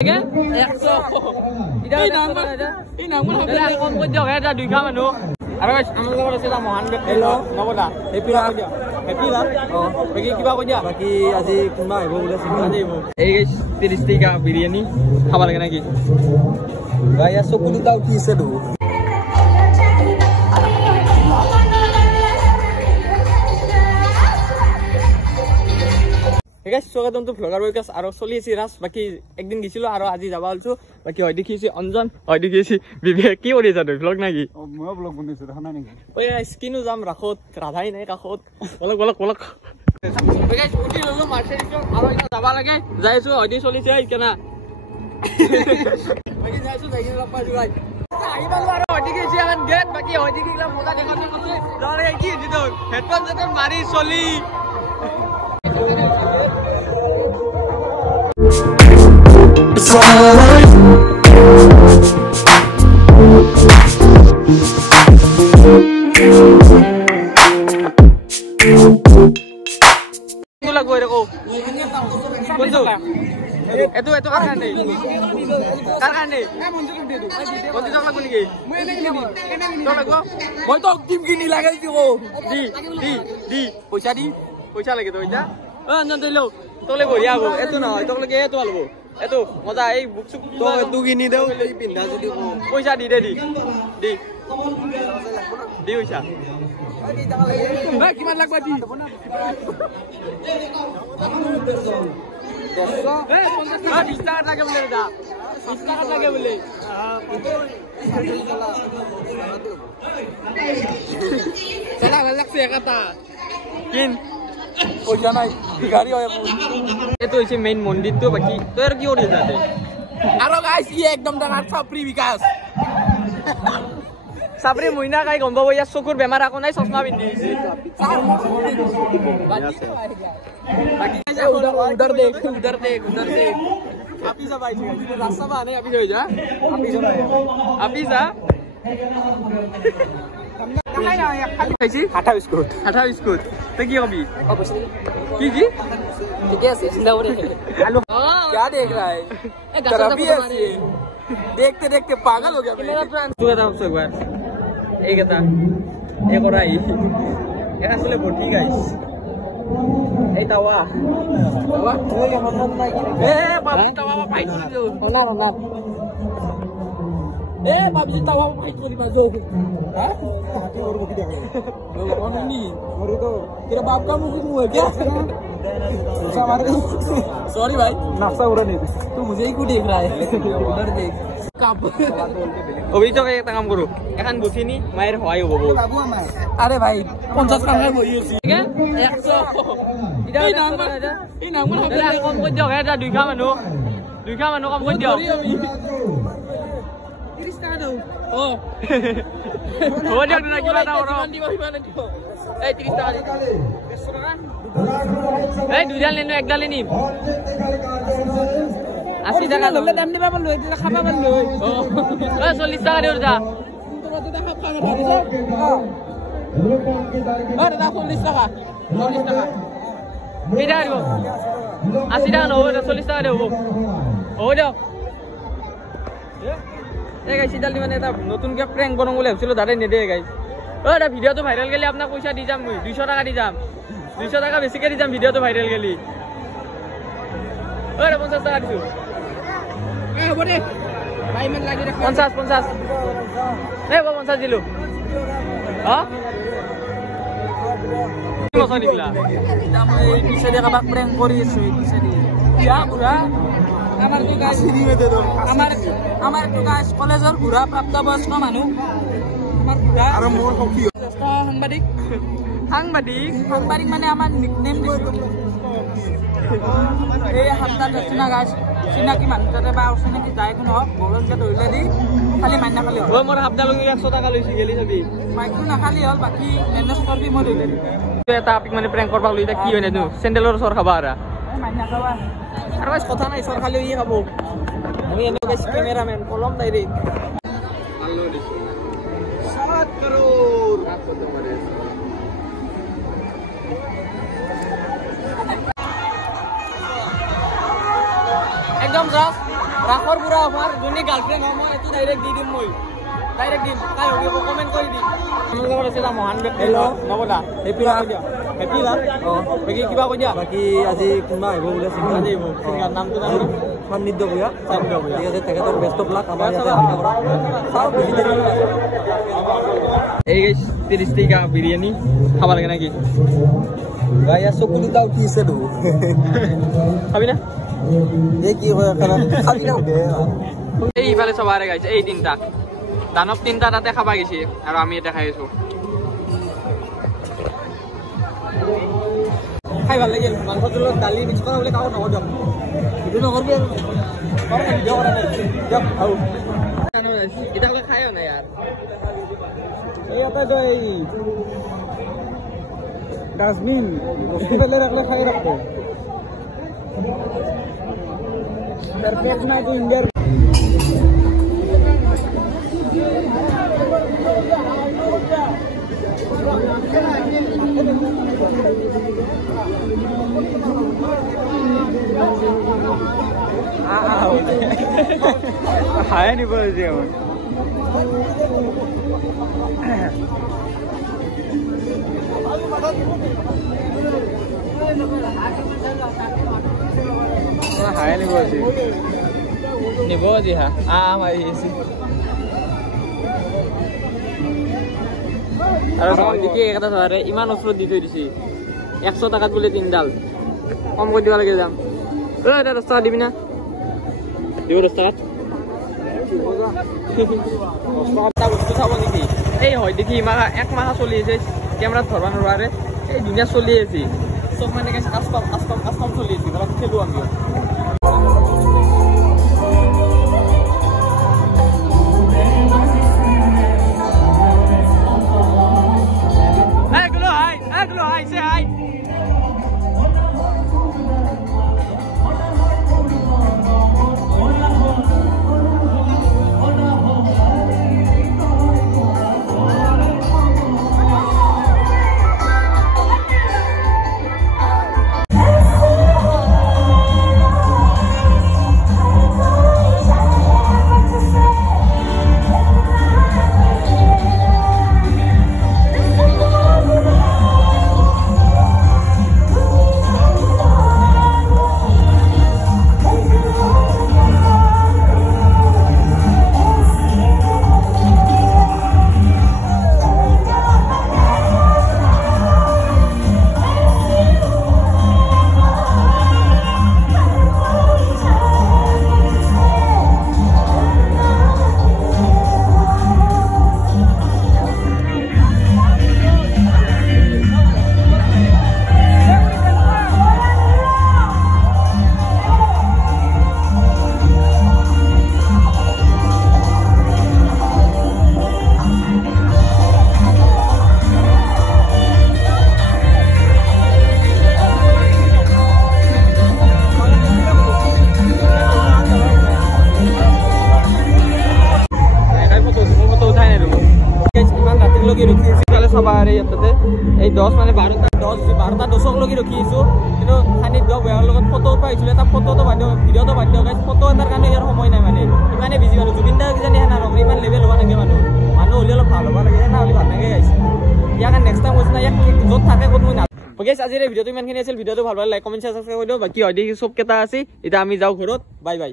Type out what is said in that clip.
বিৰিয়ানী খাব লাগে নাকি চকু দুটা উঠিছে স্বাগতম তো ভ্লগার ওয়েকাস আর চলি আছে রাস বাকি একদিন গেছিল আর আজি যাবা হলছো বাকি হয় দেখিছি অঞ্জন হয় দেখিছি বিবেক কি কৰি আছা তুই ভ্লগ নাকি মই ভ্লগ বনাইছো দেখা নাই নেকি ওই গাইস কিনো যাম ৰাখত ৰাধাই নাই কাখত বলক ওই গাইস উঠি ললো মার্কেটত আর এটা যাবা লাগে যাইছো হয় দি চলিছে কেনা বাকি যাইছো যাইকে লগ পাইছো গাইস আইবালো আর হয় দেখিছি এখন গেট বাকি হয় দেখিলা মজা দেখাতে আছে ধরে কি দিতো হেডফোন যেতে মারি চলি It's alright. Itu lagu ada kau. Kuntu. Itu kan deh. Kan deh. Kuntu tak lagu ni. Tak lagu. Kau tak tim gini lagi tu kau. Di. Pocah lagi tu aja. Nanti lo. তোলে বঢ়িয়া হব এটো নহয় তোক লাগে এটো আলব এটো মজা এই বুক চুক তো এটো কিনি দেও এই পিন্ধা যদি পয়সা দি দে দি পয়সা এই কিমান লাগবা দি এই 50 টাকা লাগে বলে দা 20 টাকা লাগে বলে চলা লাগছে একটা কিন পয়সা নাই ভিখারি হয় এতো হইছে মেইন মন্দির তো বাকি তো আর কি ওরে যাতে আর গাইস ই একদম ডাঙার ছাপরি বিকাশ ছাপরি মইনা গাই গম পাবো ইয়া চকুর বেমার আকো নাই চশমা পিন্ধি দিছে বাকি উদার দে আপি যা ভাই রাস্তা বানে আপি হই যা আপি যা হাটা বিস্কুট তো কি হবি কি ঠিক আছে চিন্তা করে हेलो क्या देख रहा है तरबी ऐसी देखते पागल हो गया तू बता हमसे एक बार एक था एक और आई এটা আসলে বটি গাইস এই তাওয়া এই হঠাৎ নাই এ বাবু তাওয়া পাইছো না এ বাবজি তাওয়া পাইছ দিবা জো হ্যাঁ হাতে ওর বকি দেখে কোন নি ওরে তো तेरा बाप का मुंह क्यों है क्या सॉरी भाई नक्शा उड़ा नहीं तू मुझे ही क्यों देख रहा है उधर देख कब अभी तो एक काम करो এখন বুঝিনি মায়ের হয় হবো বল আরে ভাই 50 টাকা বই আছে ঠিক আছে 100 এই নাম কম কই দিও এটা দুই খা মানুহ কম কই দিও 30 টাকা দাও ও ও দিও না কিবা দাও দিব এই 30 টাকা 100 টাকা এই দুই ডাল নেন এক ডাল নিম 80 টাকা ললে দাম দিবা বল এটা খাবা বল ও 40 টাকা দিও দা তুমি তো খাবা খাবা আরে দা 40 টাকা এটা দিব 80 টাকা নো 40 টাকা দেব ও দাও এই গাইস ডাল মানে এটা নতুন কে প্র্যাঙ্ক করম বলে ভাবছিল দাঁড়াই নে দে গাইস ও এটা ভিডিও তো ভাইরাল গেলে আপনার পয়সা দি যাম 200 টাকা দি যাম 200 টাকা বেশি করে দি যাম ভিডিও তো ভাইরাল গেলি ওরে 50 টাকা দিছো এ বড়ে ভাই মান লাগি রে 50 নে 50 দিলো হ্যাঁ কি মজা নিকলা দাম এই পিছে দেখা বাক প্র্যাঙ্ক করিছো এই পিছে দি ইয়া পুরা আমার তো গাছ নিয়ে দে দাও আমার তো গাছ কলেজের পুরা প্রাপ্তবয়স্ক মানুষ আমার পুরা আর মোর কফি সাংবাদিক মানে আমার নিকনেম দিছো এই হাতটা দছনা গাছ চিনাকি মানুষতে বা চিনাকি যায় কোন হোক বলনকে ধইলে দি খালি মান্না খালি ও মোর হাতটা লই 100 টাকা লইছি গেলি যাবি মাইকু না খালি হল বাকি মেনেজ করবি মই ধইলে এটা আপনি মানে প্র্যাঙ্ক করবা লইতা কি হইনা নু স্যান্ডেলর সর খাবা আরা মান্না খাবা আর বাস কথা নাই সর খালি ই খাবো আমি এনে গাইস ক্যামেরাম্যান কলম নাই রে আল্লাহ দি 7 crore রাত করতে পারে একদম একদম রাখর পুরা আমার জনি গার্লফ্রেন্ড আমার এত ডাইরেক্ট দি দিম মই ডাইরেক্ট দিম তাই হবি কমেন্ট কৰি দি আমার লগত আছে এটা মহান ব্যক্তি নবদা হ্যাপি লা হ্যাপি লা বাকি কিবা কই দিয়া বাকি আজি কোনবা আহিব বুলে সিংহ আজি আহিব সিংহার নামটো জানো সান্নিধ্য ভূঞা ঠিক আছে তেখেতৰ বেষ্ট অফ লাক আমাৰ ইয়াতে চাও বেছি দেৰি এই গাইস 30 টাকা বিরিয়ানি খাবার লাগে নাকি ভাই আর চকু দুটা উঠিছে তো খাবি না এই কি হয় খানা খাবি না এই ইফালে সবারে গাইছে এই তিনটা দানব তিনটা তাতে খাবা গেছি আর আমি এটা খাইছো খাই ভাল লাগিল মাংস জুলত দালি মিক্স করা বলে কাও নহ যাম ಇದು ನಗರ್ಬಿ কম ভিডিও করা নাই যাও আও জানো এটা হলে খাইও না यार এই আপে তো এই ডাস্টবিন বস্তু ফেলে রাখলে খাই রাখতো পারফেক্ট না তো ইন্ডিয়ার হায় নি বলছি আমার হায় নি বলছি নিব আজি হা মারি এসি আর দেখি একটা ধরে ইমান ওষুধ দি থৈ দিছি 100 টাকাত বলে 3 ডাল কম করে দিবা লাগে যাম এটা রাস্তা দিবি না দিব রাস্তা বস্তু চাব নেকি এই হয় দেখি এক মাহ চলি আছে ক্যামেরা ধরবা নোৱাৰে এই দুনিয়া চলি আছে সব মানে কাস্টম চলি আছে তারা খেলো আমি Hi, say hi. সবাই ইয়াতে এই 10 মানে 12টা 10 লগি ৰখি আছো কিন্তু খানি দিও বেয়াৰ লগত ফটো পাইছিল এটা ফটো তো বাধ্য ভিডিও তো বাধ্য গাইছ ফটো এটাৰ কাৰণে ইয়াৰ সময় নাই মানে ইমানে বিজি মানুহ জুবিনদা কিজানি হেনা ৰঙৰি ইমান লেভেল হোৱা নাগে মানুহ হলি অলপ ভাল হ'ব লাগে না হলি ভাল নাগে গাইছ ইয়াৰ কাৰণে নেক্সট টাইম হৈছে না ইয়াক যত থাকে ক'ত মই না গাইছ আজিৰ এই ভিডিওটো ইমানখিনি আছিল ভিডিওটো ভাল ভাল লাইক কমেন্ট সাবস্ক্ৰাইব কৰি দিও বাকি হয় দেখি সব কেটা আছে এটা আমি যাও ঘৰত বাই বাই